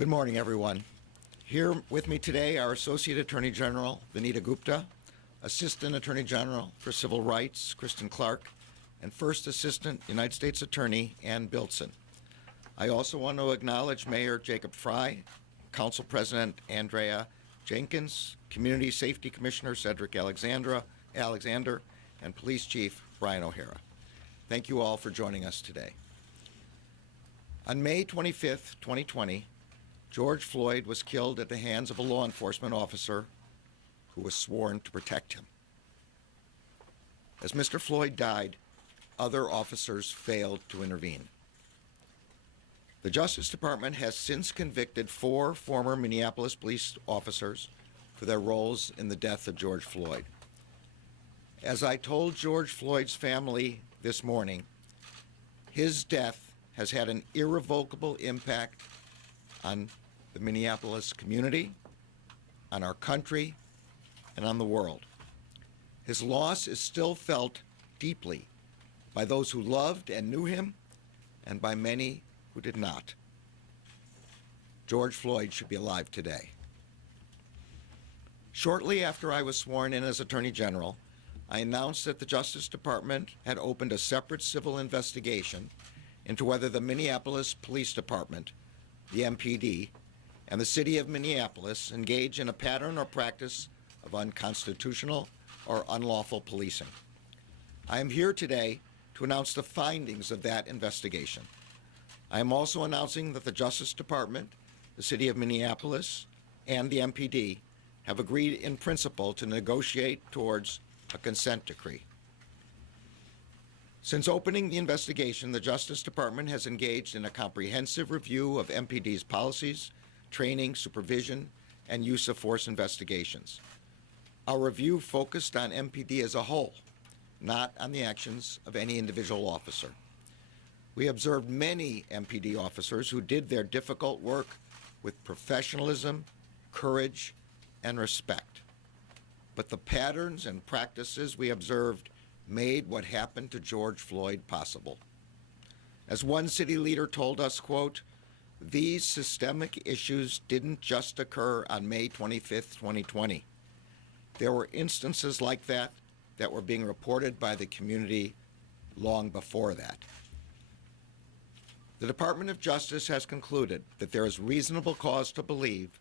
Good morning, everyone. Here with me today are Associate Attorney General Vanita Gupta, Assistant Attorney General for Civil Rights Kristen Clark, and First Assistant United States Attorney Ann Bilson. I also want to acknowledge Mayor Jacob Fry, Council President Andrea Jenkins, Community Safety Commissioner Cedric Alexander, and Police Chief Brian O'Hara. Thank you all for joining us today. On May 25th, 2020, George Floyd was killed at the hands of a law enforcement officer who was sworn to protect him. As Mr. Floyd died, other officers failed to intervene. The Justice Department has since convicted 4 former Minneapolis police officers for their roles in the death of George Floyd. As I told George Floyd's family this morning, his death has had an irrevocable impact on the Minneapolis community, on our country, and on the world. His loss is still felt deeply by those who loved and knew him, and by many who did not. George Floyd should be alive today. Shortly after I was sworn in as Attorney General, I announced that the Justice Department had opened a separate civil investigation into whether the Minneapolis Police Department, the MPD, and the City of Minneapolis engage in a pattern or practice of unconstitutional or unlawful policing. I am here today to announce the findings of that investigation. I am also announcing that the Justice Department, the City of Minneapolis, and the MPD have agreed in principle to negotiate towards a consent decree. Since opening the investigation, the Justice Department has engaged in a comprehensive review of MPD's policies, training, supervision, and use of force investigations. Our review focused on MPD as a whole, not on the actions of any individual officer. We observed many MPD officers who did their difficult work with professionalism, courage, and respect. But the patterns and practices we observed made what happened to George Floyd possible. As one city leader told us, quote, "These systemic issues didn't just occur on May 25th, 2020. There were instances like that that were being reported by the community long before that." The Department of Justice has concluded that there is reasonable cause to believe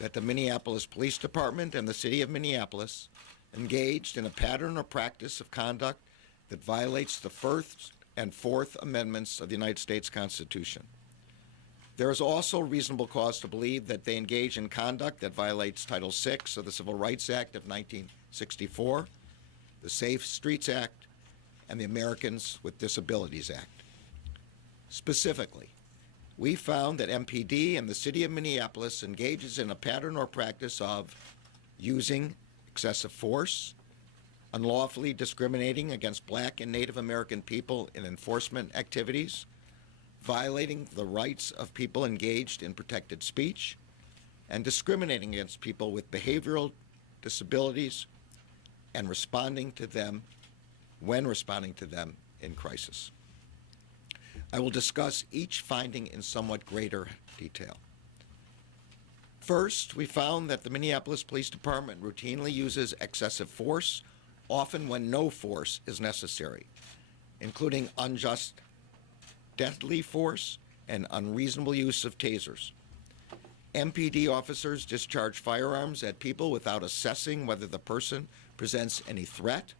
that the Minneapolis Police Department and the City of Minneapolis engaged in a pattern or practice of conduct that violates the First and Fourth Amendments of the United States Constitution. There is also reasonable cause to believe that they engage in conduct that violates Title VI of the Civil Rights Act of 1964, the Safe Streets Act, and the Americans with Disabilities Act. Specifically, we found that MPD and the City of Minneapolis engages in a pattern or practice of using excessive force, unlawfully discriminating against Black and Native American people in enforcement activities, violating the rights of people engaged in protected speech, and discriminating against people with behavioral disabilities and responding to them in crisis. I will discuss each finding in somewhat greater detail. First, we found that the Minneapolis Police Department routinely uses excessive force, often when no force is necessary, including unjust, deadly force and unreasonable use of tasers. MPD officers discharge firearms at people without assessing whether the person presents any threat,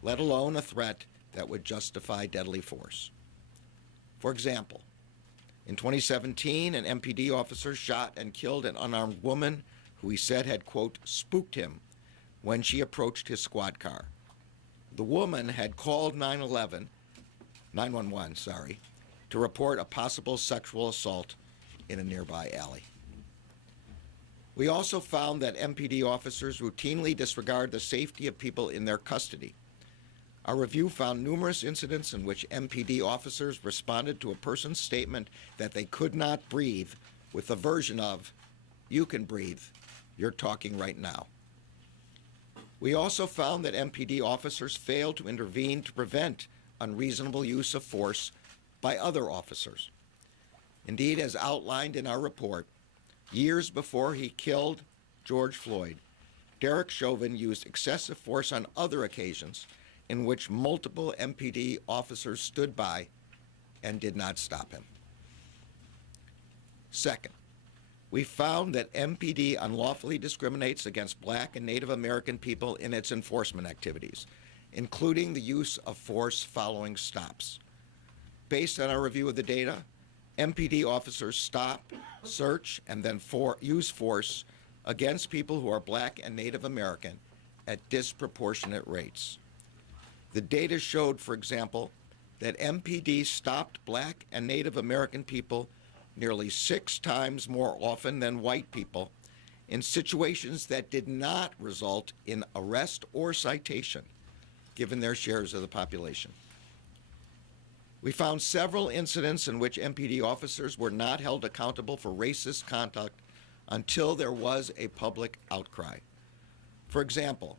let alone a threat that would justify deadly force. For example, in 2017, an MPD officer shot and killed an unarmed woman who he said had, quote, spooked him when she approached his squad car. The woman had called 911 to report a possible sexual assault in a nearby alley. We also found that MPD officers routinely disregard the safety of people in their custody. Our review found numerous incidents in which MPD officers responded to a person's statement that they could not breathe with the version of, "You can breathe, you're talking right now." We also found that MPD officers failed to intervene to prevent unreasonable use of force by other officers. Indeed, as outlined in our report, Years before he killed George Floyd, Derek Chauvin used excessive force on other occasions in which multiple MPD officers stood by and did not stop him. Second, we found that MPD unlawfully discriminates against Black and Native American people in its enforcement activities, including the use of force following stops. Based on our review of the data, MPD officers stop, search, and then use force against people who are Black and Native American at disproportionate rates. The data showed, for example, that MPD stopped Black and Native American people nearly 6 times more often than white people in situations that did not result in arrest or citation, given their shares of the population. We found several incidents in which MPD officers were not held accountable for racist conduct until there was a public outcry. For example,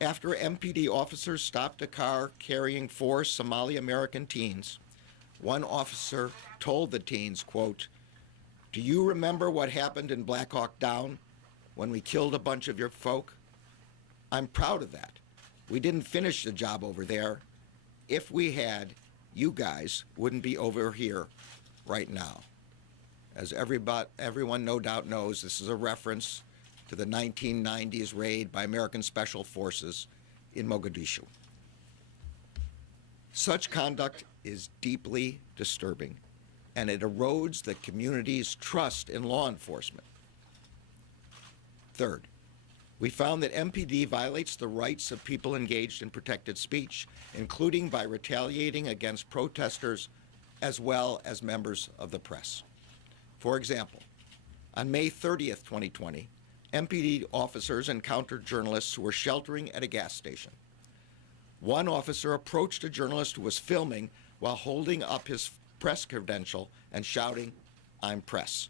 after MPD officers stopped a car carrying 4 Somali American teens, one officer told the teens, quote, "Do you remember what happened in Black Hawk Down when we killed a bunch of your folk? I'm proud of that. We didn't finish the job over there. If we had, you guys wouldn't be over here right now." As everyone no doubt knows, this is a reference to the 1990s raid by American Special Forces in Mogadishu. Such conduct is deeply disturbing, and it erodes the community's trust in law enforcement. Third, we found that MPD violates the rights of people engaged in protected speech, including by retaliating against protesters as well as members of the press. For example, on May 30th, 2020, MPD officers encountered journalists who were sheltering at a gas station. One officer approached a journalist who was filming while holding up his press credential and shouting, "I'm press."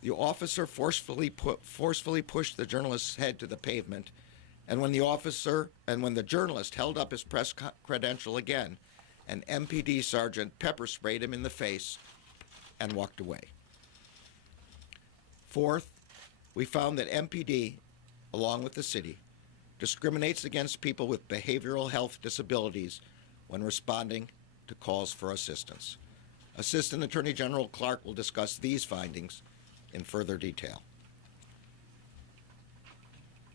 The officer forcefully pushed the journalist's head to the pavement, and when the journalist held up his press credential again, an MPD sergeant pepper sprayed him in the face and walked away. Fourth, we found that MPD, along with the city, discriminates against people with behavioral health disabilities when responding to calls for assistance. Assistant Attorney General Clark will discuss these findings in further detail.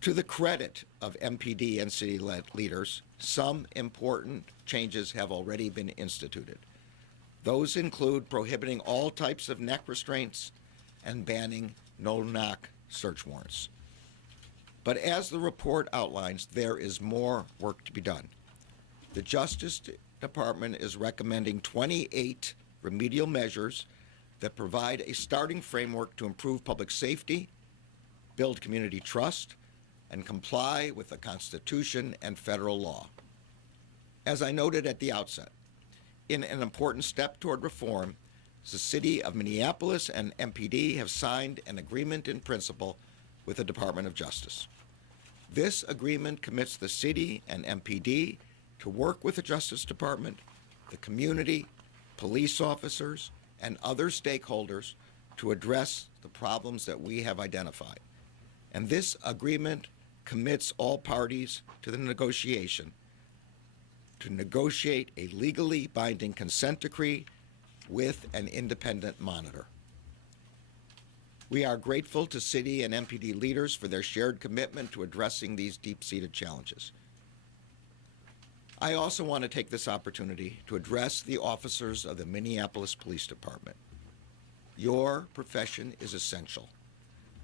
To the credit of MPD and city leaders, some important changes have already been instituted. Those include prohibiting all types of neck restraints and banning no-knock search warrants. But as the report outlines, there is more work to be done. The Justice Department is recommending 28 remedial measures that provide a starting framework to improve public safety, build community trust, and comply with the Constitution and federal law. As I noted at the outset, in an important step toward reform, the City of Minneapolis and MPD have signed an agreement in principle with the Department of Justice. This agreement commits the city and MPD to work with the Justice Department, the community, police officers, and other stakeholders to address the problems that we have identified. And this agreement commits all parties to the negotiation to negotiate a legally binding consent decree with an independent monitor. We are grateful to city and MPD leaders for their shared commitment to addressing these deep-seated challenges. I also want to take this opportunity to address the officers of the Minneapolis Police Department. Your profession is essential.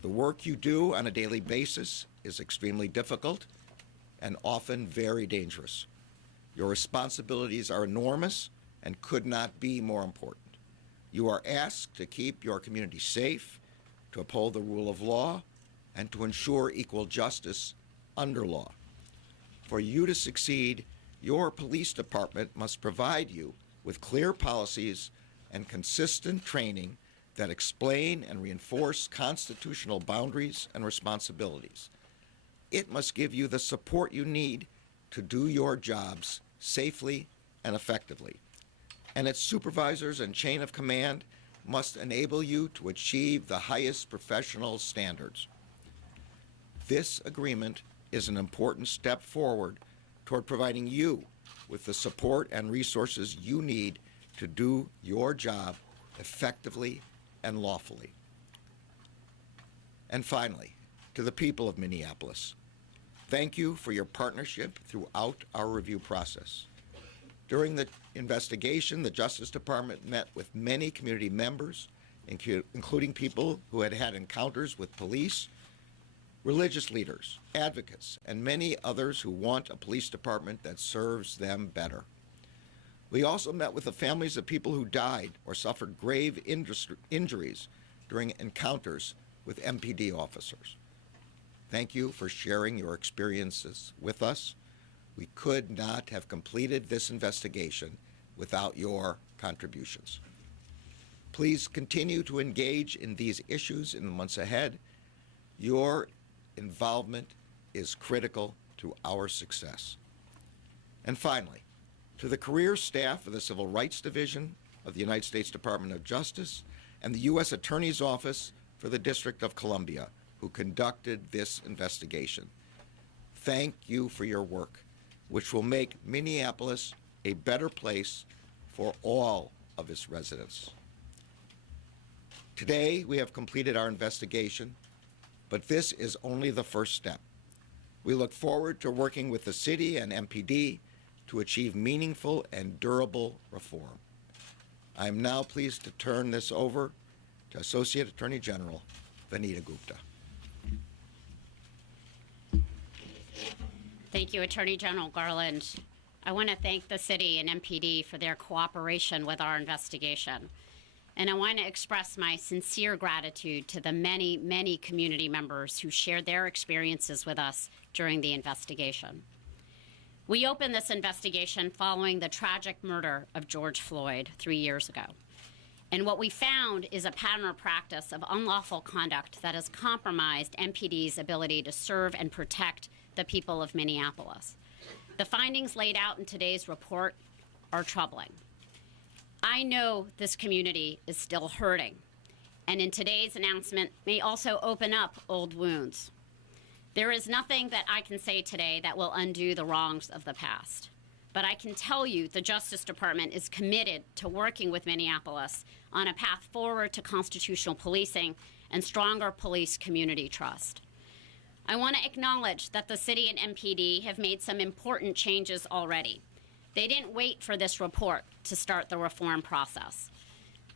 The work you do on a daily basis is extremely difficult and often very dangerous. Your responsibilities are enormous and could not be more important. You are asked to keep your community safe, to uphold the rule of law, and to ensure equal justice under law. For you to succeed, your police department must provide you with clear policies and consistent training that explain and reinforce constitutional boundaries and responsibilities. It must give you the support you need to do your jobs safely and effectively. And its supervisors and chain of command must enable you to achieve the highest professional standards. This agreement is an important step forward toward providing you with the support and resources you need to do your job effectively and lawfully. And finally, to the people of Minneapolis, thank you for your partnership throughout our review process. During the investigation, the Justice Department met with many community members, including people who had had encounters with police, religious leaders, advocates, and many others who want a police department that serves them better. We also met with the families of people who died or suffered grave injuries during encounters with MPD officers. Thank you for sharing your experiences with us. We could not have completed this investigation without your contributions. Please continue to engage in these issues in the months ahead. Your involvement is critical to our success. And finally, to the career staff of the Civil Rights Division of the United States Department of Justice and the U.S. Attorney's Office for the District of Columbia, who conducted this investigation. Thank you for your work, which will make Minneapolis a better place for all of its residents. Today, we have completed our investigation, but this is only the first step. We look forward to working with the city and MPD to achieve meaningful and durable reform. I am now pleased to turn this over to Associate Attorney General Vanita Gupta. Thank you, Attorney General Garland. I want to thank the city and MPD for their cooperation with our investigation. And I want to express my sincere gratitude to the many, many community members who shared their experiences with us during the investigation. We opened this investigation following the tragic murder of George Floyd 3 years ago. And what we found is a pattern or practice of unlawful conduct that has compromised MPD's ability to serve and protect the people of Minneapolis. The findings laid out in today's report are troubling. I know this community is still hurting, and in today's announcement may also open up old wounds. There is nothing that I can say today that will undo the wrongs of the past. But I can tell you the Justice Department is committed to working with Minneapolis on a path forward to constitutional policing and stronger police community trust. I want to acknowledge that the city and MPD have made some important changes already. They didn't wait for this report to start the reform process.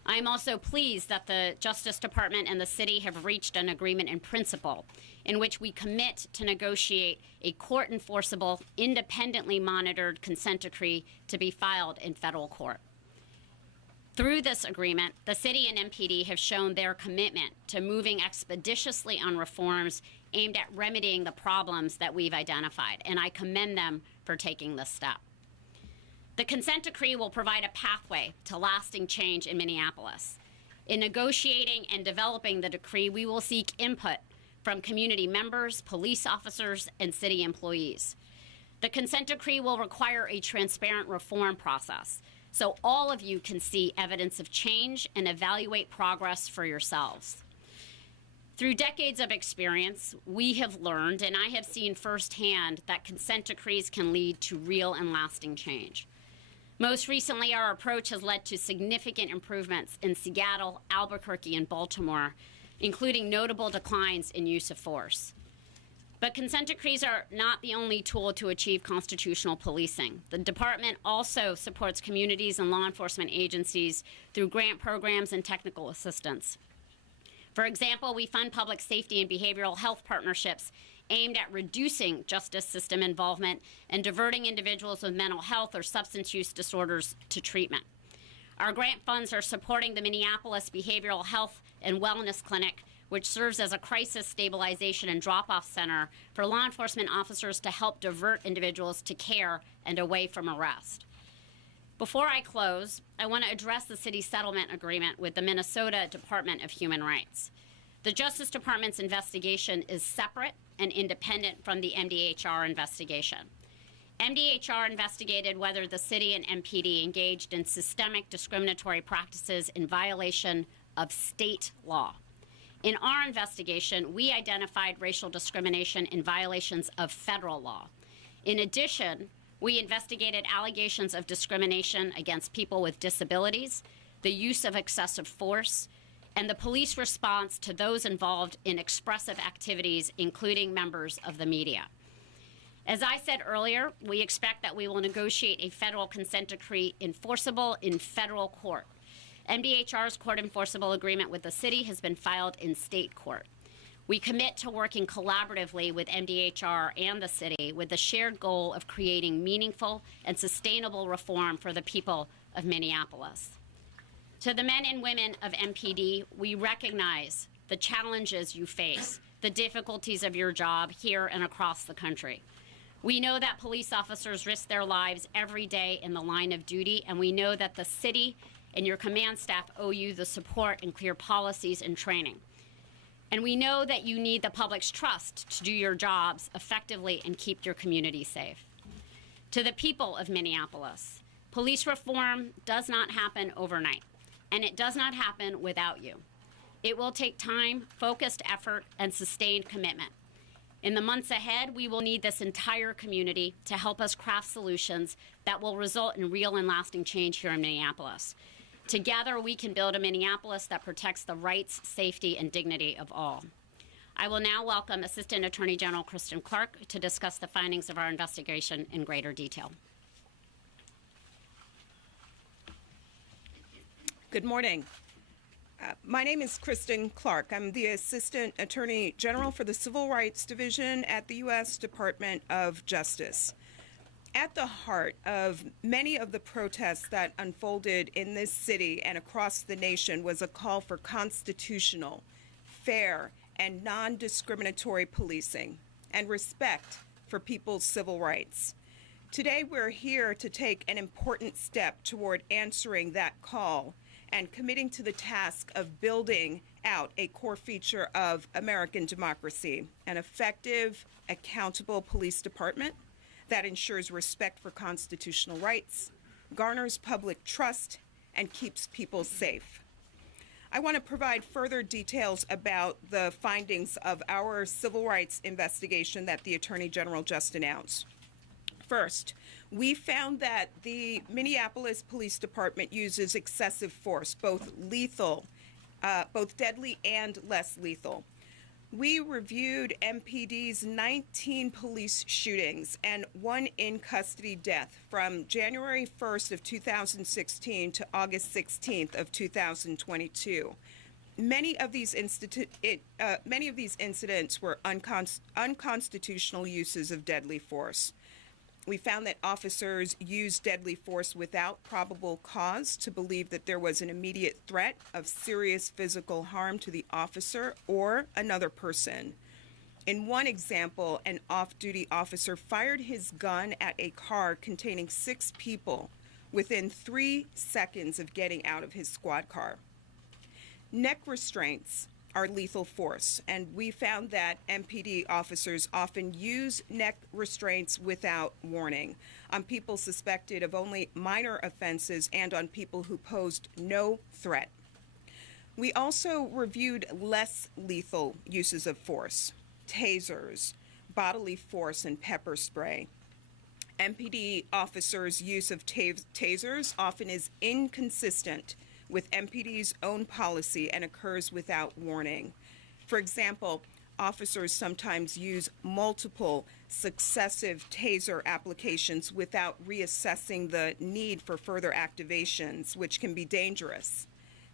I am also pleased that the Justice Department and the city have reached an agreement in principle in which we commit to negotiate a court-enforceable, independently monitored consent decree to be filed in federal court. Through this agreement, the city and MPD have shown their commitment to moving expeditiously on reforms aimed at remedying the problems that we've identified, and I commend them for taking this step. The consent decree will provide a pathway to lasting change in Minneapolis. In negotiating and developing the decree, we will seek input from community members, police officers, and city employees. The consent decree will require a transparent reform process, so all of you can see evidence of change and evaluate progress for yourselves. Through decades of experience, we have learned, and I have seen firsthand, that consent decrees can lead to real and lasting change. Most recently, our approach has led to significant improvements in Seattle, Albuquerque, and Baltimore, including notable declines in use of force. But consent decrees are not the only tool to achieve constitutional policing. The department also supports communities and law enforcement agencies through grant programs and technical assistance. For example, we fund public safety and behavioral health partnerships aimed at reducing justice system involvement and diverting individuals with mental health or substance use disorders to treatment. Our grant funds are supporting the Minneapolis Behavioral Health and Wellness Clinic, which serves as a crisis stabilization and drop-off center for law enforcement officers to help divert individuals to care and away from arrest. Before I close, I want to address the city settlement agreement with the Minnesota Department of Human Rights. The Justice Department's investigation is separate and independent from the MDHR investigation. MDHR investigated whether the city and MPD engaged in systemic discriminatory practices in violation of state law. In our investigation, we identified racial discrimination in violations of federal law. In addition, we investigated allegations of discrimination against people with disabilities, the use of excessive force, and the police response to those involved in expressive activities, including members of the media. As I said earlier, we expect that we will negotiate a federal consent decree enforceable in federal court. MDHR's court enforceable agreement with the city has been filed in state court. We commit to working collaboratively with MDHR and the city with the shared goal of creating meaningful and sustainable reform for the people of Minneapolis. To the men and women of MPD, we recognize the challenges you face, the difficulties of your job here and across the country. We know that police officers risk their lives every day in the line of duty, and we know that the city and your command staff owe you the support and clear policies and training. And we know that you need the public's trust to do your jobs effectively and keep your community safe. To the people of Minneapolis, police reform does not happen overnight, and it does not happen without you. It will take time, focused effort, and sustained commitment. In the months ahead, we will need this entire community to help us craft solutions that will result in real and lasting change here in Minneapolis. Together, we can build a Minneapolis that protects the rights, safety, and dignity of all. I will now welcome Assistant Attorney General Kristen Clark to discuss the findings of our investigation in greater detail. Good morning. My name is Kristen Clark. I'm the Assistant Attorney General for the Civil Rights Division at the U.S. Department of Justice. At the heart of many of the protests that unfolded in this city and across the nation was a call for constitutional, fair, and non-discriminatory policing and respect for people's civil rights. Today, we're here to take an important step toward answering that call and committing to the task of building out a core feature of American democracy, an effective, accountable police department that ensures respect for constitutional rights, garners public trust, and keeps people safe. I want to provide further details about the findings of our civil rights investigation that the Attorney General just announced. First, we found that the Minneapolis Police Department uses excessive force, both lethal, both deadly and less lethal. We reviewed MPD's 19 police shootings and one in-custody death from January 1st of 2016 to August 16th of 2022. Many of these incidents were unconstitutional uses of deadly force. We found that officers used deadly force without probable cause to believe that there was an immediate threat of serious physical harm to the officer or another person. In one example, an off-duty officer fired his gun at a car containing 6 people within 3 seconds of getting out of his squad car. Neck restraints are lethal force, and we found that MPD officers often use neck restraints without warning on people suspected of only minor offenses and on people who posed no threat. We also reviewed less lethal uses of force, tasers, bodily force, and pepper spray. MPD officers' use of tasers often is inconsistent with MPD's own policy and occurs without warning. For example, officers sometimes use multiple successive taser applications without reassessing the need for further activations, which can be dangerous.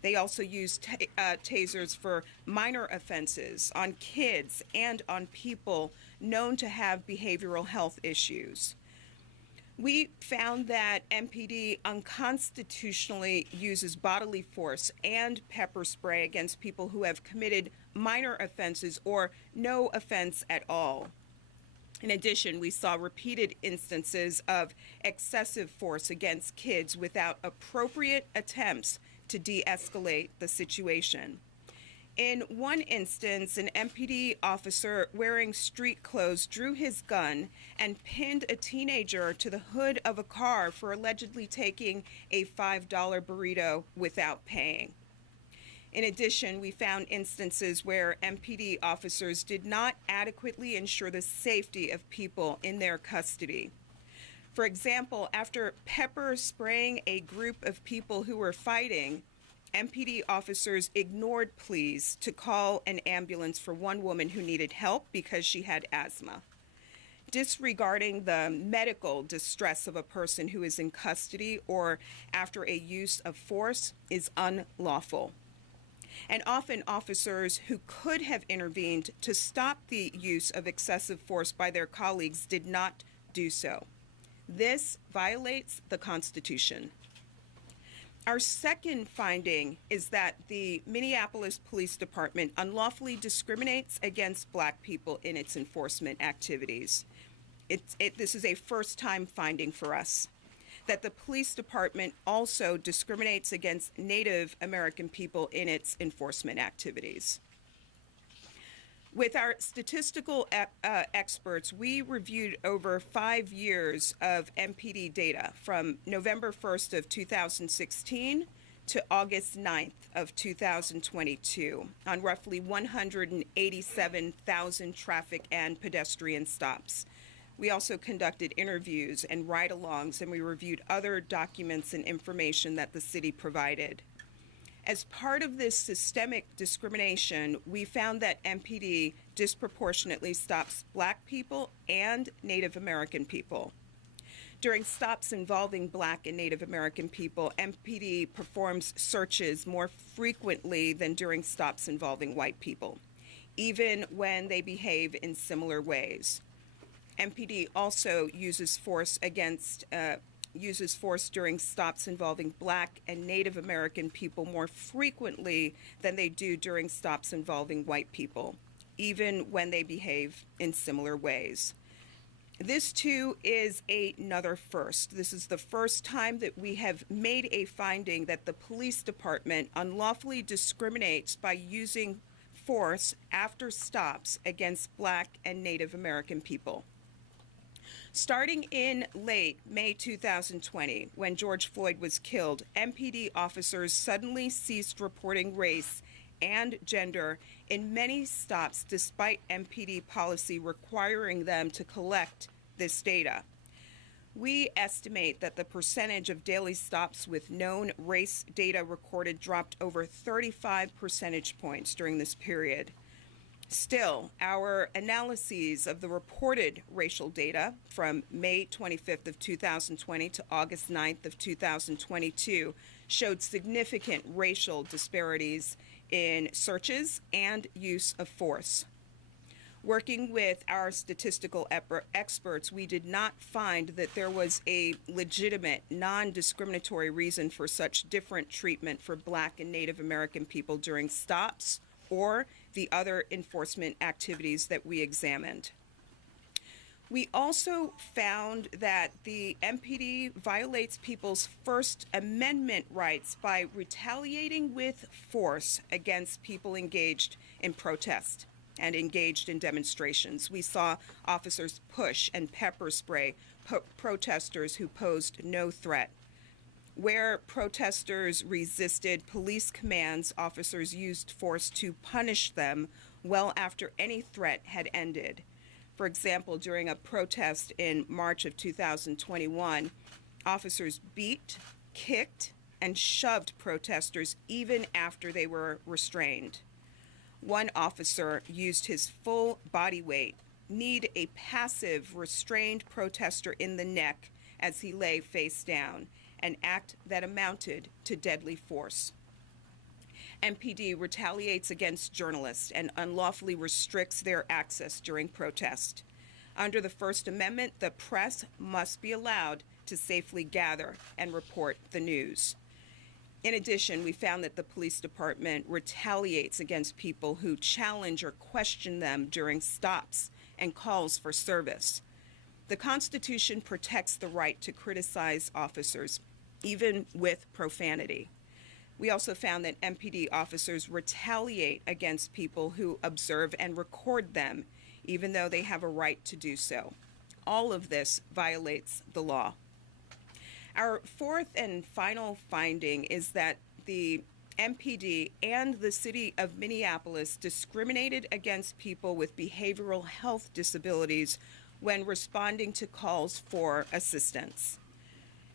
They also use tasers for minor offenses on kids and on people known to have behavioral health issues. We found that MPD unconstitutionally uses bodily force and pepper spray against people who have committed minor offenses or no offense at all. In addition, we saw repeated instances of excessive force against kids without appropriate attempts to de-escalate the situation. In one instance, an MPD officer wearing street clothes drew his gun and pinned a teenager to the hood of a car for allegedly taking a $5 burrito without paying. In addition, we found instances where MPD officers did not adequately ensure the safety of people in their custody. For example, after pepper spraying a group of people who were fighting, MPD officers ignored pleas to call an ambulance for one woman who needed help because she had asthma. Disregarding the medical distress of a person who is in custody or after a use of force is unlawful. And often officers who could have intervened to stop the use of excessive force by their colleagues did not do so. This violates the Constitution. Our second finding is that the Minneapolis Police Department unlawfully discriminates against Black people in its enforcement activities. This is a first-time finding for us, that the police department also discriminates against Native American people in its enforcement activities. With our statistical experts, we reviewed over 5 years of MPD data from November 1st of 2016 to August 9th of 2022 on roughly 187,000 traffic and pedestrian stops. We also conducted interviews and ride-alongs, and we reviewed other documents and information that the city provided. As part of this systemic discrimination, we found that MPD disproportionately stops Black people and Native American people. During stops involving Black and Native American people, MPD performs searches more frequently than during stops involving white people, even when they behave in similar ways. MPD also uses force during stops involving Black and Native American people more frequently than they do during stops involving white people, even when they behave in similar ways. This, too, is another first. This is the first time that we have made a finding that the police department unlawfully discriminates by using force after stops against Black and Native American people. Starting in late May 2020, when George Floyd was killed, MPD officers suddenly ceased reporting race and gender in many stops, despite MPD policy requiring them to collect this data. We estimate that the percentage of daily stops with known race data recorded dropped over 35 percentage points during this period. Still, our analyses of the reported racial data from May 25th of 2020 to August 9th of 2022 showed significant racial disparities in searches and use of force. Working with our statistical experts, we did not find that there was a legitimate, non-discriminatory reason for such different treatment for Black and Native American people during stops or the other enforcement activities that we examined. We also found that the MPD violates people's First Amendment rights by retaliating with force against people engaged in protest and engaged in demonstrations. We saw officers push and pepper spray protesters who posed no threat. Where protesters resisted police commands, officers used force to punish them well after any threat had ended. For example, during a protest in March of 2021, officers beat, kicked, and shoved protesters even after they were restrained. One officer used his full body weight, kneed a passive, restrained protester in the neck as he lay face down, an act that amounted to deadly force. MPD retaliates against journalists and unlawfully restricts their access during protest. Under the First Amendment, the press must be allowed to safely gather and report the news. In addition, we found that the police department retaliates against people who challenge or question them during stops and calls for service. The Constitution protects the right to criticize officers, even with profanity. We also found that MPD officers retaliate against people who observe and record them, even though they have a right to do so. All of this violates the law. Our fourth and final finding is that the MPD and the city of Minneapolis discriminated against people with behavioral health disabilities when responding to calls for assistance.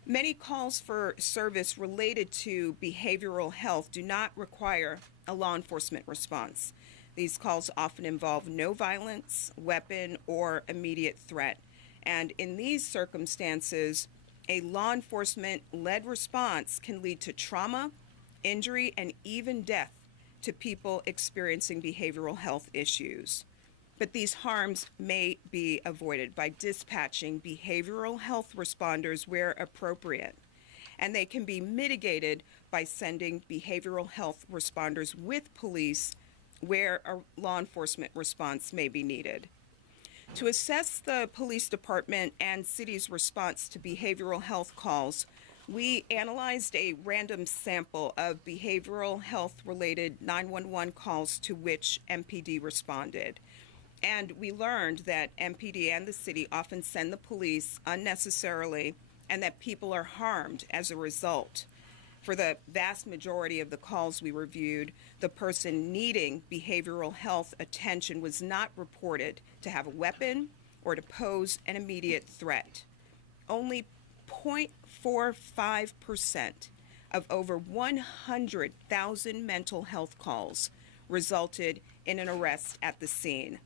Many calls for service related to behavioral health do not require a law enforcement response. These calls often involve no violence, weapon, or immediate threat. And in these circumstances, a law enforcement-led response can lead to trauma, injury, and even death to people experiencing behavioral health issues. But these harms may be avoided by dispatching behavioral health responders where appropriate. And they can be mitigated by sending behavioral health responders with police where a law enforcement response may be needed. To assess the police department and city's response to behavioral health calls, we analyzed a random sample of behavioral health-related 911 calls to which MPD responded. And we learned that MPD and the city often send the police unnecessarily and that people are harmed as a result. For the vast majority of the calls we reviewed, the person needing behavioral health attention was not reported to have a weapon or to pose an immediate threat. Only 0.45% of over 100,000 mental health calls resulted in an arrest at the scene.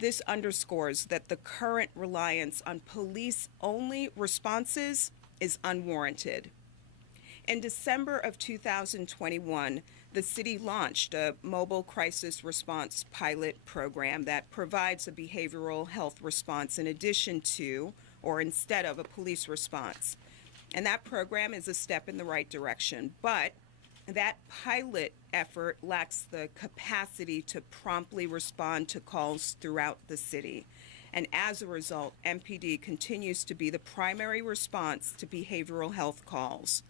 This underscores that the current reliance on police-only responses is unwarranted. In December of 2021, the city launched a mobile crisis response pilot program that provides a behavioral health response in addition to or instead of a police response. And that program is a step in the right direction, but that pilot effort lacks the capacity to promptly respond to calls throughout the city. And as a result, MPD continues to be the primary response to behavioral health calls.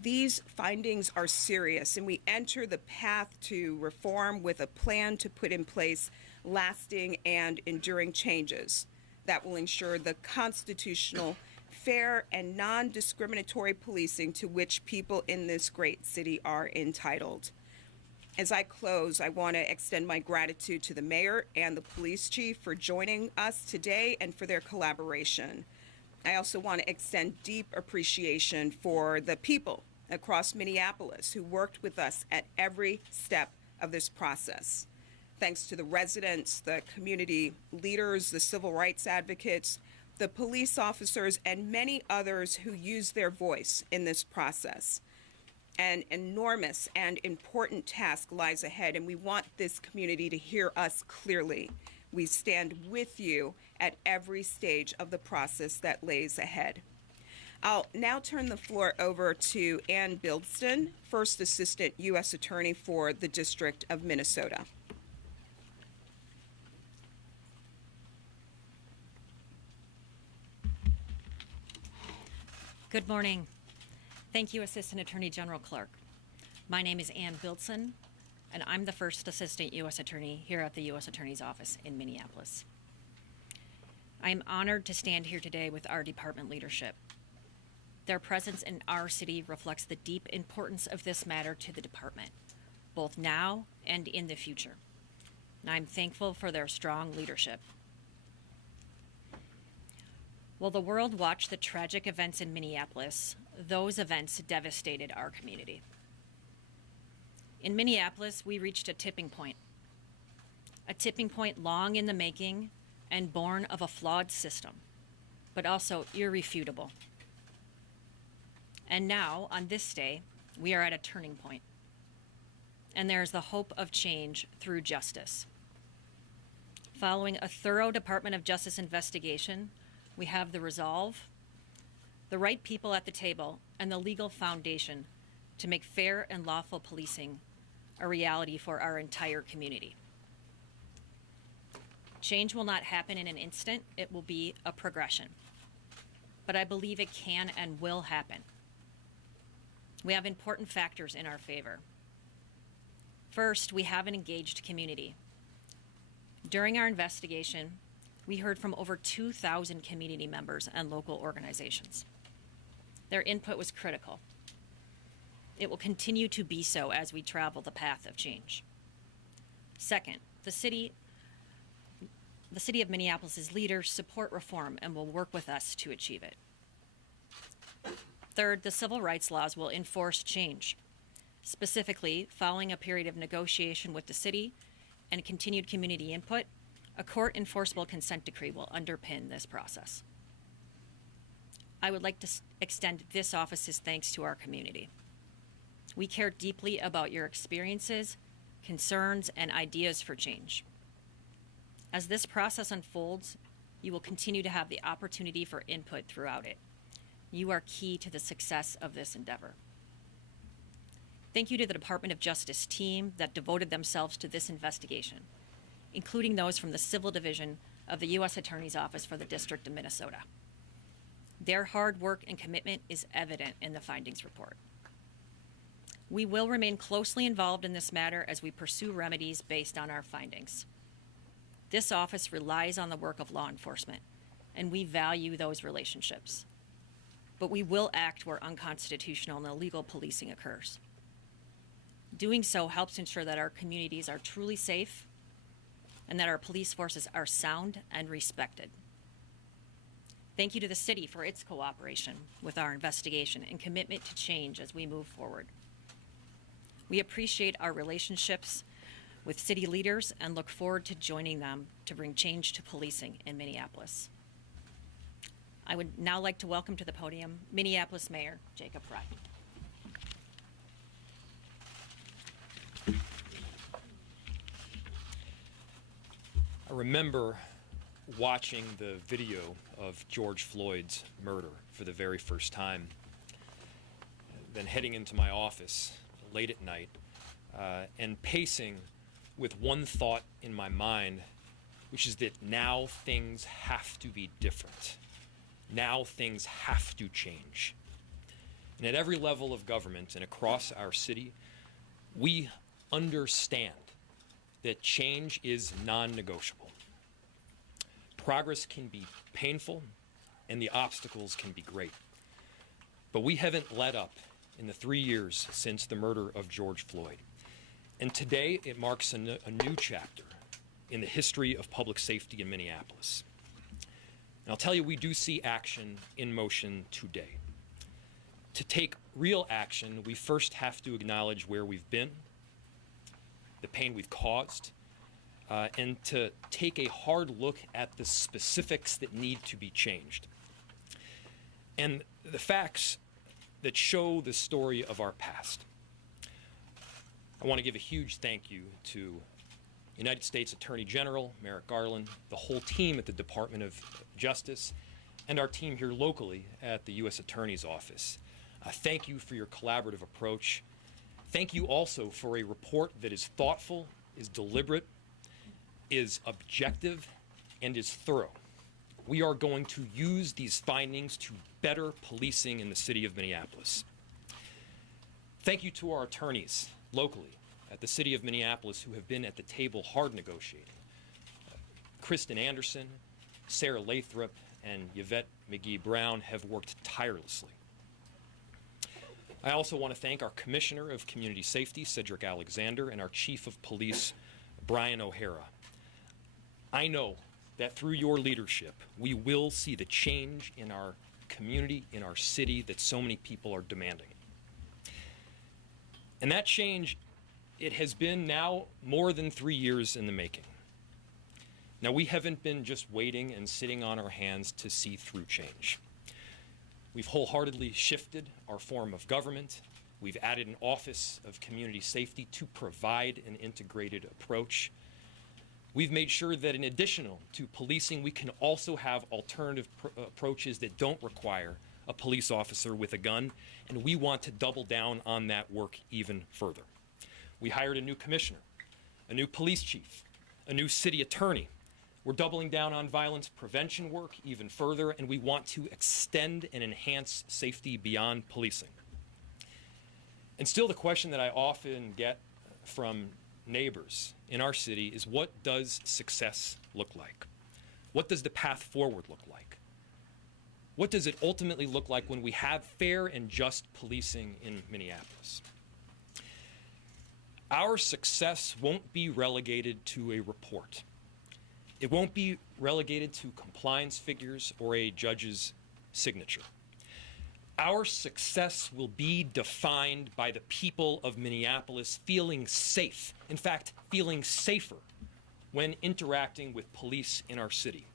These findings are serious, and we enter the path to reform with a plan to put in place lasting and enduring changes that will ensure the constitutional, fair, and non-discriminatory policing to which people in this great city are entitled. As I close, I want to extend my gratitude to the mayor and the police chief for joining us today and for their collaboration. I also want to extend deep appreciation for the people across Minneapolis who worked with us at every step of this process. Thanks to the residents, the community leaders, the civil rights advocates, the police officers, and many others who used their voice in this process. An enormous and important task lies ahead, and we want this community to hear us clearly. We stand with you at every stage of the process that lays ahead. I'll now turn the floor over to Ann Bildston, First Assistant U.S. Attorney for the District of Minnesota. Good morning. Thank you, Assistant Attorney General Clark. My name is Ann Bildston, and I'm the First Assistant U.S. Attorney here at the U.S. Attorney's Office in Minneapolis. I am honored to stand here today with our department leadership. Their presence in our city reflects the deep importance of this matter to the department, both now and in the future. And I'm thankful for their strong leadership. While the world watched the tragic events in Minneapolis, those events devastated our community. In Minneapolis, we reached a tipping point long in the making and born of a flawed system, but also irrefutable. And now, on this day, we are at a turning point, and there is the hope of change through justice. Following a thorough Department of Justice investigation, we have the resolve, the right people at the table, and the legal foundation to make fair and lawful policing a reality for our entire community. Change will not happen in an instant. It will be a progression. But I believe it can and will happen. We have important factors in our favor. First, we have an engaged community. During our investigation, we heard from over 2,000 community members and local organizations. Their input was critical. It will continue to be so as we travel the path of change. Second, the city of Minneapolis' leaders support reform and will work with us to achieve it. Third, the civil rights laws will enforce change. Specifically, following a period of negotiation with the city and continued community input, a court-enforceable consent decree will underpin this process. I would like to extend this office's thanks to our community. We care deeply about your experiences, concerns, and ideas for change. As this process unfolds, you will continue to have the opportunity for input throughout it. You are key to the success of this endeavor. Thank you to the Department of Justice team that devoted themselves to this investigation, including those from the Civil Division of the U.S. Attorney's Office for the District of Minnesota. Their hard work and commitment is evident in the findings report. We will remain closely involved in this matter as we pursue remedies based on our findings. This office relies on the work of law enforcement, and we value those relationships. But we will act where unconstitutional and illegal policing occurs. Doing so helps ensure that our communities are truly safe and that our police forces are sound and respected. Thank you to the city for its cooperation with our investigation and commitment to change as we move forward. We appreciate our relationships with city leaders and look forward to joining them to bring change to policing in Minneapolis. I would now like to welcome to the podium Minneapolis Mayor Jacob Frey. I remember watching the video of George Floyd's murder for the very first time, then heading into my office late at night and pacing with one thought in my mind, which is that now things have to be different. Now things have to change. And at every level of government and across our city, we understand that change is non-negotiable. Progress can be painful and the obstacles can be great. But we haven't let up in the 3 years since the murder of George Floyd. And today it marks a new chapter in the history of public safety in Minneapolis. And I'll tell you, we do see action in motion today. To take real action, we first have to acknowledge where we've been, the pain we've caused, and to take a hard look at the specifics that need to be changed. And the facts that show the story of our past. I want to give a huge thank you to United States Attorney General Merrick Garland, the whole team at the Department of Justice, and our team here locally at the U.S. Attorney's Office. Thank you for your collaborative approach. Thank you also for a report that is thoughtful, is deliberate, is objective, and is thorough. We are going to use these findings to better policing in the city of Minneapolis. Thank you to our attorneys locally at the city of Minneapolis who have been at the table hard negotiating. Kristen Anderson, Sarah Lathrop, and Yvette McGee-Brown have worked tirelessly. I also want to thank our Commissioner of Community Safety, Cedric Alexander, and our Chief of Police, Brian O'Hara. I know that through your leadership, we will see the change in our community, in our city, that so many people are demanding. And that change, it has been now more than 3 years in the making. Now, we haven't been just waiting and sitting on our hands to see through change. We've wholeheartedly shifted our form of government. We've added an Office of Community Safety to provide an integrated approach. We've made sure that in addition to policing, we can also have alternative approaches that don't require a police officer with a gun, and we want to double down on that work even further. We hired a new commissioner, a new police chief, a new city attorney. We're doubling down on violence prevention work even further, and we want to extend and enhance safety beyond policing. And still the question that I often get from neighbors in our city is, what does success look like? What does the path forward look like? What does it ultimately look like when we have fair and just policing in Minneapolis? Our success won't be relegated to a report. It won't be relegated to compliance figures or a judge's signature. Our success will be defined by the people of Minneapolis feeling safe, in fact, feeling safer when interacting with police in our city.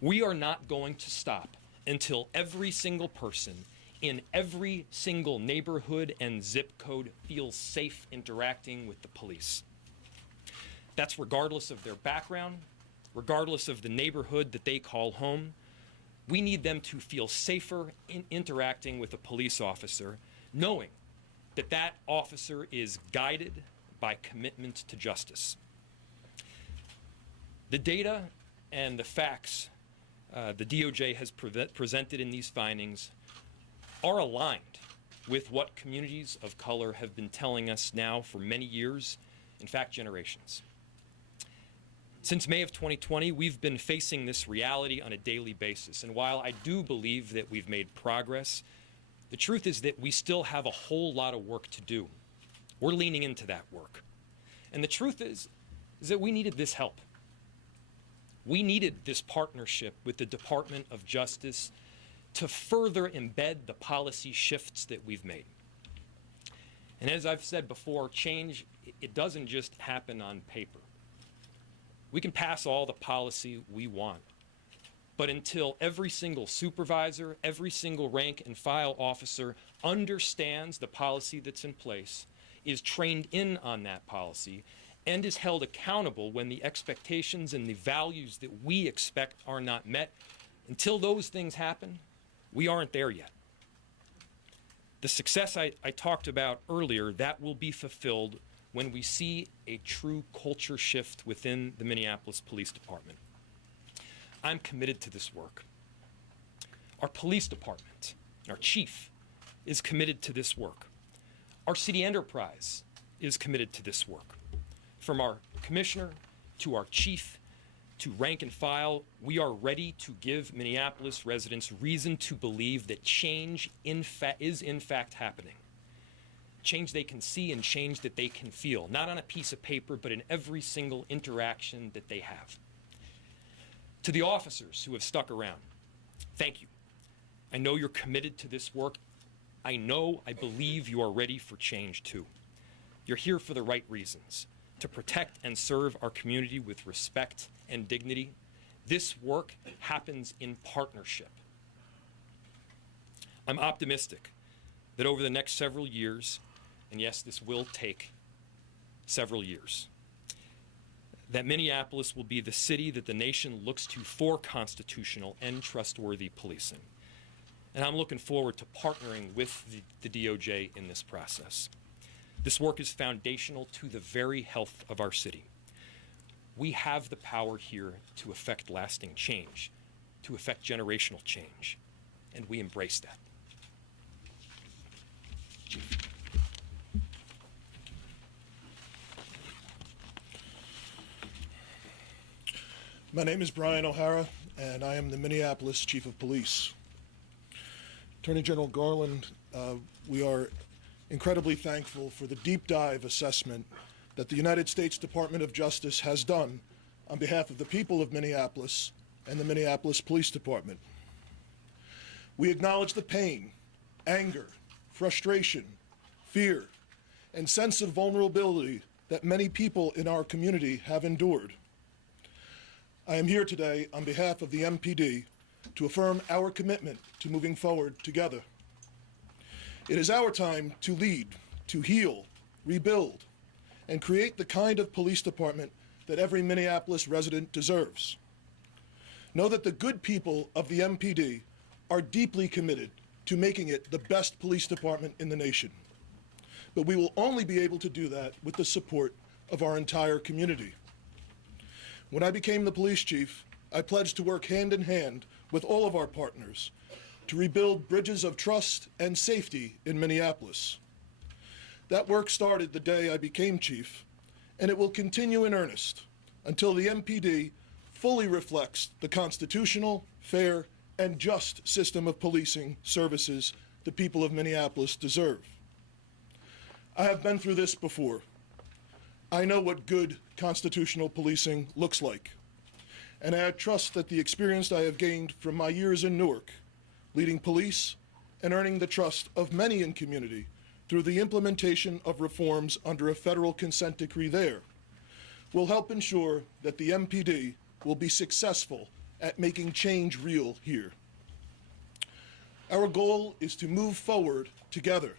We are not going to stop until every single person in every single neighborhood and zip code feels safe interacting with the police. That's regardless of their background, regardless of the neighborhood that they call home. We need them to feel safer in interacting with a police officer, knowing that that officer is guided by commitment to justice. The data and the facts the DOJ has presented in these findings are aligned with what communities of color have been telling us now for many years, in fact, generations. Since May of 2020, we've been facing this reality on a daily basis. And while I do believe that we've made progress, the truth is that we still have a whole lot of work to do. We're leaning into that work. And the truth is that we needed this help. We needed this partnership with the Department of Justice to further embed the policy shifts that we've made. And as I've said before, change, it doesn't just happen on paper. We can pass all the policy we want, but until every single supervisor, every single rank and file officer understands the policy that's in place, is trained in on that policy, and is held accountable when the expectations and the values that we expect are not met, until those things happen, we aren't there yet. The success I talked about earlier, that will be fulfilled when we see a true culture shift within the Minneapolis Police Department. I'm committed to this work. Our police department, our chief, is committed to this work. Our city enterprise is committed to this work. From our commissioner to our chief to rank and file, we are ready to give Minneapolis residents reason to believe that change is in fact happening. Change they can see and change that they can feel, not on a piece of paper, but in every single interaction that they have. To the officers who have stuck around, thank you. I know you're committed to this work. I believe you are ready for change too. You're here for the right reasons, to protect and serve our community with respect and dignity. This work happens in partnership. I'm optimistic that over the next several years, and yes, this will take several years, that Minneapolis will be the city that the nation looks to for constitutional and trustworthy policing. And I'm looking forward to partnering with the DOJ in this process. This work is foundational to the very health of our city. We have the power here to effect lasting change, to effect generational change, and we embrace that. Chief. My name is Brian O'Hara, and I am the Minneapolis Chief of Police. Attorney General Garland, we are incredibly thankful for the deep dive assessment that the United States Department of Justice has done on behalf of the people of Minneapolis and the Minneapolis Police Department. We acknowledge the pain, anger, frustration, fear, and sense of vulnerability that many people in our community have endured. I am here today on behalf of the MPD to affirm our commitment to moving forward together. It is our time to lead, to heal, rebuild, and create the kind of police department that every Minneapolis resident deserves. Know that the good people of the MPD are deeply committed to making it the best police department in the nation. But we will only be able to do that with the support of our entire community. When I became the police chief, I pledged to work hand in hand with all of our partners to rebuild bridges of trust and safety in Minneapolis. That work started the day I became chief, and it will continue in earnest until the MPD fully reflects the constitutional, fair, and just system of policing services the people of Minneapolis deserve. I have been through this before, I know what good constitutional policing looks like, and I trust that the experience I have gained from my years in Newark, leading police and earning the trust of many in community through the implementation of reforms under a federal consent decree there, will help ensure that the MPD will be successful at making change real here. Our goal is to move forward together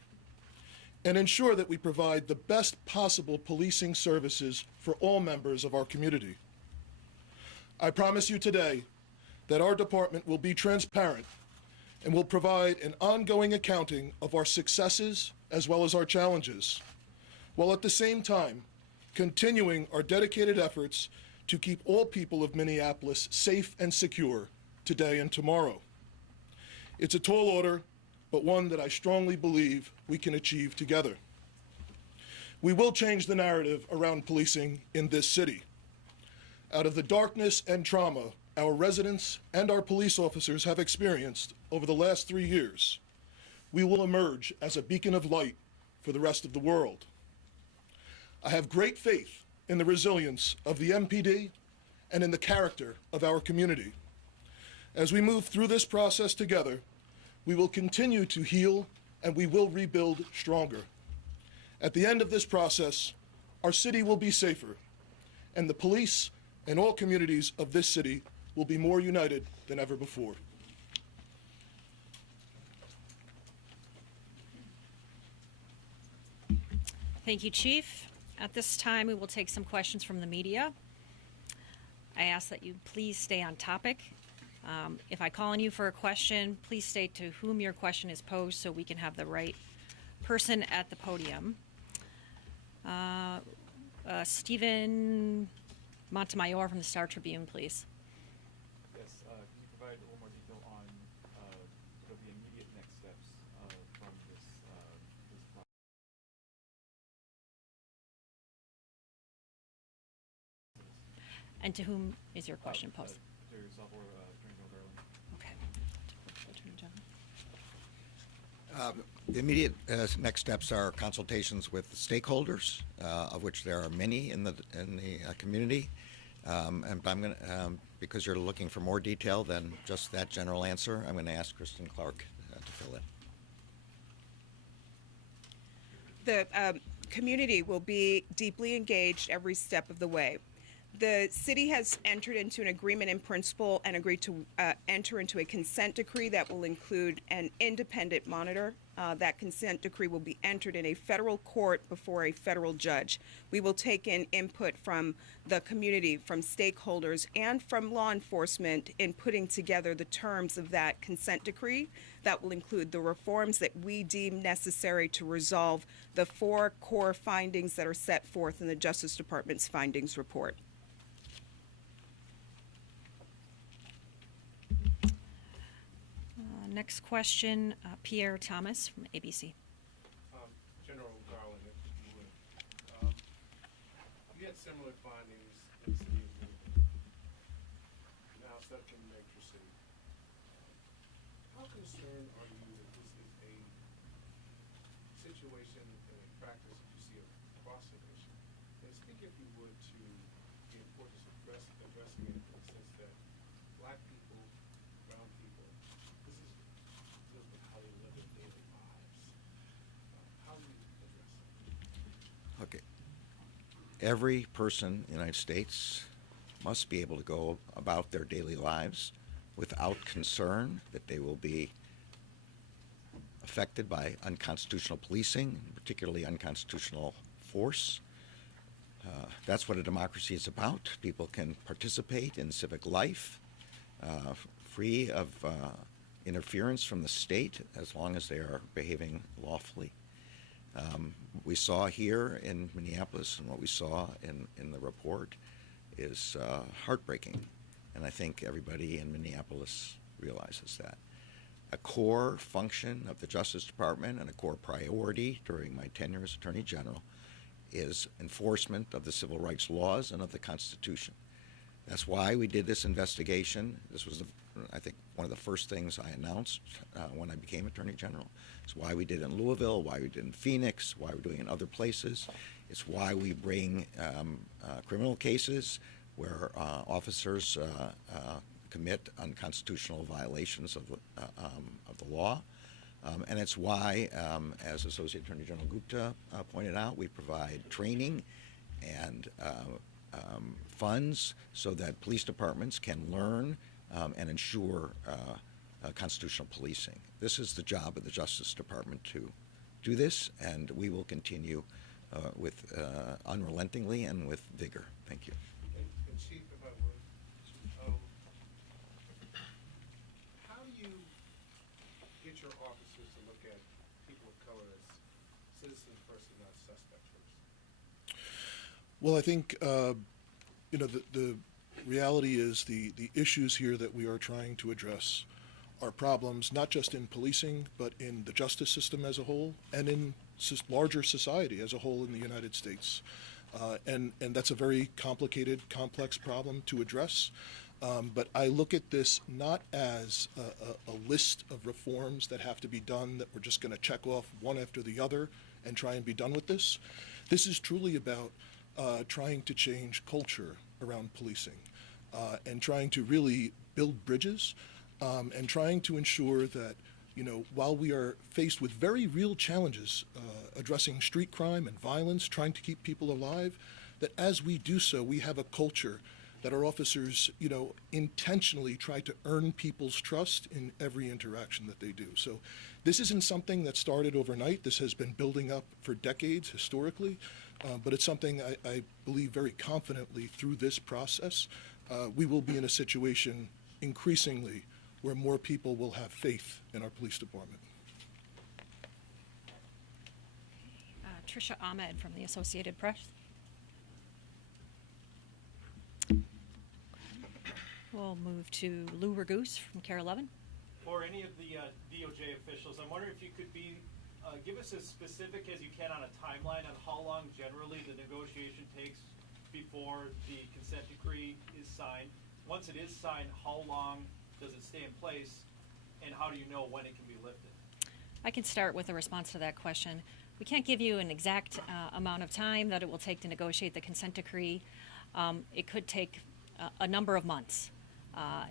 and ensure that we provide the best possible policing services for all members of our community. I promise you today that our department will be transparent and will provide an ongoing accounting of our successes as well as our challenges, while at the same time continuing our dedicated efforts to keep all people of Minneapolis safe and secure today and tomorrow. It's a tall order, but one that I strongly believe we can achieve together. We will change the narrative around policing in this city. Out of the darkness and trauma our residents and our police officers have experienced over the last 3 years, we will emerge as a beacon of light for the rest of the world. I have great faith in the resilience of the MPD and in the character of our community. As we move through this process together, we will continue to heal and we will rebuild stronger. At the end of this process, our city will be safer, and the police and all communities of this city will be more united than ever before. Thank you, Chief. At this time, we will take some questions from the media. I ask that you please stay on topic. If I call on you for a question, please state to whom your question is posed so we can have the right person at the podium. Stephen Montemayor from the Star Tribune, please. Yes, can you provide a little more detail on the immediate next steps from this process? And to whom is your question posed? To yourself or Attorney General Garland. Okay. Attorney General. The immediate next steps are consultations with stakeholders, of which there are many in the community. And I'm going to, because you're looking for more detail than just that general answer, I'm going to ask Kristen Clark to fill in. The community will be deeply engaged every step of the way. The city has entered into an agreement in principle and agreed to enter into a consent decree that will include an independent monitor. That consent decree will be entered in a federal court before a federal judge. We will take in input from the community, from stakeholders, and from law enforcement in putting together the terms of that consent decree. That will include the reforms that we deem necessary to resolve the 4 core findings that are set forth in the Justice Department's findings report. Next question, Pierre Thomas from ABC. General Garland, if you would. You had similar findings in the city of Minneapolis, now such a major city. How concerned are you that this is a situation and a practice that you see across the nation? And speak, if you would, to the importance of addressing it in the sense that Black people, brown people, this is deals with how they live their daily lives. How do you address it? Okay. Every person in the United States must be able to go about their daily lives without concern that they will be affected by unconstitutional policing, particularly unconstitutional force. That's what a democracy is about. People can participate in civic life free of interference from the state as long as they are behaving lawfully. We saw here in Minneapolis, and what we saw in the report is heartbreaking, and I think everybody in Minneapolis realizes that. A core function of the Justice Department and a core priority during my tenure as Attorney General is enforcement of the civil rights laws and of the Constitution. That's why we did this investigation. This was, I think, one of the first things I announced when I became Attorney General. It's why we did it in Louisville, why we did it in Phoenix, why we're doing it in other places. It's why we bring criminal cases where officers commit unconstitutional violations of the law. And it's why, as Associate Attorney General Gupta pointed out, we provide training and funds so that police departments can learn and ensure constitutional policing. This is the job of the Justice Department to do this, and we will continue with unrelentingly and with vigor. Thank you. And Chief, if I would, how do you get your officers to look at people of color as citizens first and not suspects first? Well, I think the reality is the issues here that we are trying to address are problems not just in policing, but in the justice system as a whole and in larger society as a whole in the United States. And that's a very complicated, complex problem to address. But I look at this not as a list of reforms that have to be done that we're just going to check off one after the other and try and be done with this. This is truly about trying to change culture around policing and trying to really build bridges and trying to ensure that, while we are faced with very real challenges addressing street crime and violence, trying to keep people alive, that as we do so, we have a culture that our officers, intentionally try to earn people's trust in every interaction that they do. So this isn't something that started overnight. This has been building up for decades historically, but it's something I believe very confidently through this process, we will be in a situation increasingly where more people will have faith in our police department. Trisha Ahmed from the Associated Press. We'll move to Lou Ragoose from KARE 11. For any of the DOJ officials, I'm wondering if you could give us as specific as you can on a timeline on how long generally the negotiation takes before the consent decree is signed. Once it is signed, how long does it stay in place, and how do you know when it can be lifted? I can start with a response to that question. We can't give you an exact amount of time that it will take to negotiate the consent decree. It could take a number of months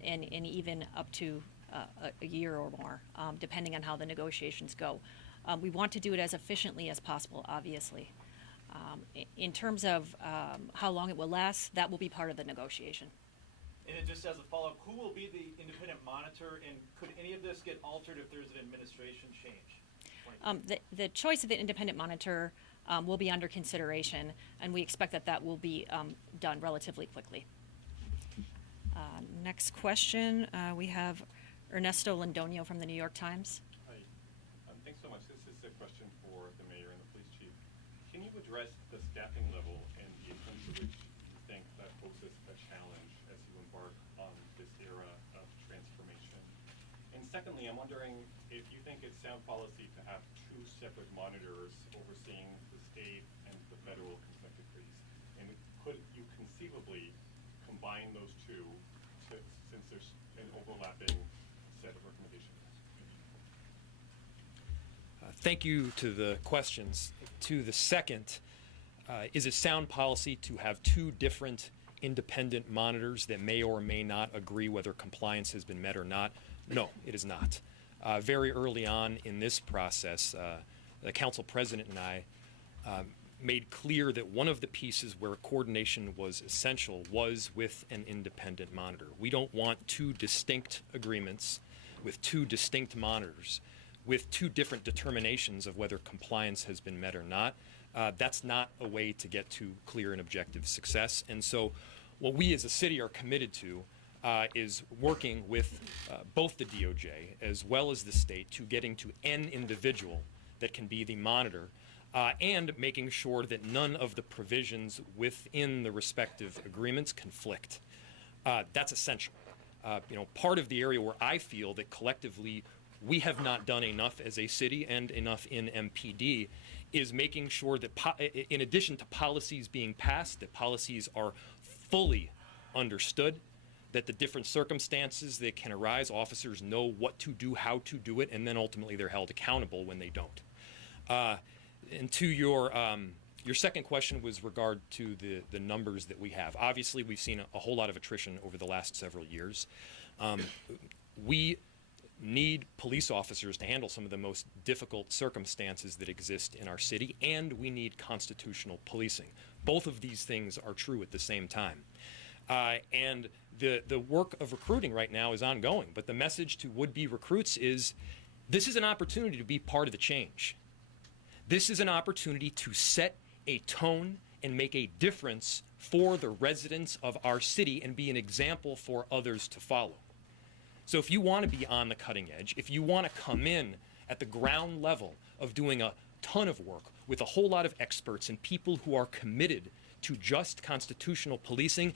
and even up to a year or more, depending on how the negotiations go. We want to do it as efficiently as possible, obviously. In terms of how long it will last, that will be part of the negotiation. And then just as a follow-up, who will be the independent monitor, and could any of this get altered if there's an administration change? The choice of the independent monitor will be under consideration, and we expect that will be done relatively quickly. Next question, we have Ernesto Londoño from the New York Times. Hi. Thanks so much. This is a question for the mayor and the police chief. Can you address the staffing level and the extent to which you think that poses a challenge as you embark on this era of transformation? And secondly, I'm wondering if you think it's sound policy to have two separate monitors overseeing the state and the federal consent decrees. And could you conceivably combine those two since there's an overlapping set of recommendations? Thank you to the questions. To the second, is it sound policy to have two different independent monitors that may or may not agree whether compliance has been met or not? No, it is not. Very early on in this process, the council president and I made clear that one of the pieces where coordination was essential was with an independent monitor. We don't want two distinct agreements with two distinct monitors with two different determinations of whether compliance has been met or not. That's not a way to get to clear and objective success. And so what we as a city are committed to is working with both the DOJ as well as the state to getting to an individual that can be the monitor and making sure that none of the provisions within the respective agreements conflict. That's essential. Part of the area where I feel that collectively we have not done enough as a city and enough in MPD is making sure that in addition to policies being passed, that policies are fully understood, that the different circumstances that can arise, officers know what to do, how to do it, and then ultimately they're held accountable when they don't. And to your Your second question was regard to the numbers that we have. Obviously, we've seen a whole lot of attrition over the last several years. We need police officers to handle some of the most difficult circumstances that exist in our city, and we need constitutional policing. Both of these things are true at the same time. And the work of recruiting right now is ongoing, but the message to would-be recruits is this is an opportunity to be part of the change. This is an opportunity to set a tone and make a difference for the residents of our city and be an example for others to follow. So if you want to be on the cutting edge, if you want to come in at the ground level of doing a ton of work with a whole lot of experts and people who are committed to just constitutional policing,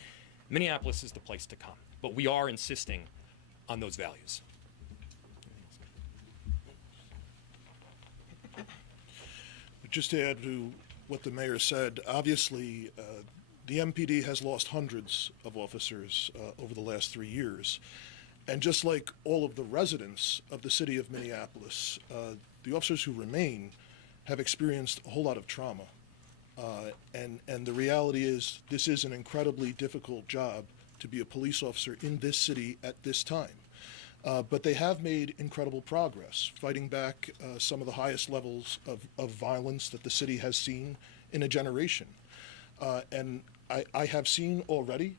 Minneapolis is the place to come. But we are insisting on those values. Just to add to what the mayor said, obviously the MPD has lost hundreds of officers over the last 3 years. And just like all of the residents of the city of Minneapolis, the officers who remain have experienced a whole lot of trauma. And the reality is this is an incredibly difficult job to be a police officer in this city at this time. But they have made incredible progress, fighting back some of the highest levels of violence that the city has seen in a generation. And I have seen already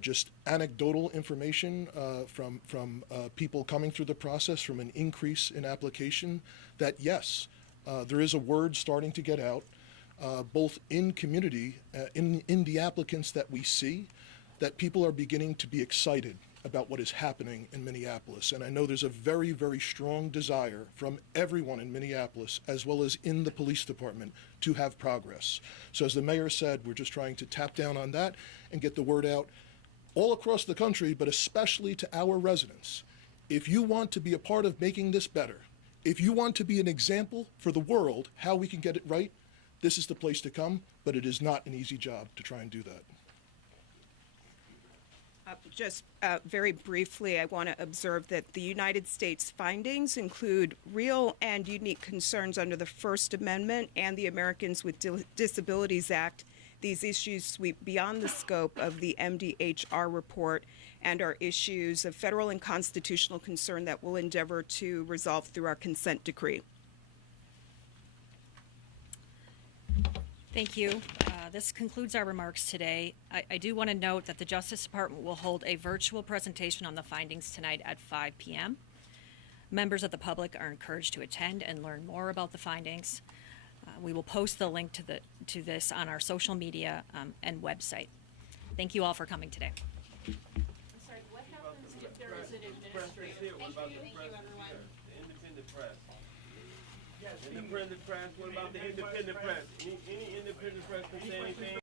just anecdotal information from people coming through the process, from an increase in application, that yes, there is a word starting to get out, both in community, in the applicants that we see, that people are beginning to be excited about what is happening in Minneapolis. And I know there's a very, very strong desire from everyone in Minneapolis, as well as in the police department, to have progress. So as the mayor said, we're just trying to tap down on that and get the word out all across the country, but especially to our residents. If you want to be a part of making this better, if you want to be an example for the world how we can get it right, this is the place to come, but it is not an easy job to try and do that. Just very briefly, I want to observe that the United States findings include real and unique concerns under the First Amendment and the Americans with Disabilities Act. These issues sweep beyond the scope of the MDHR report and are issues of federal and constitutional concern that we'll endeavor to resolve through our consent decree. Thank you. This concludes our remarks today. I do want to note that the Justice Department will hold a virtual presentation on the findings tonight at 5 p.m. Members of the public are encouraged to attend and learn more about the findings. We will post the link to this on our social media and website. Thank you all for coming today. I'm sorry, what happens if there is an administrative? Thank you, everyone. The independent press. Independent press, what about the independent press? Any independent press can say anything?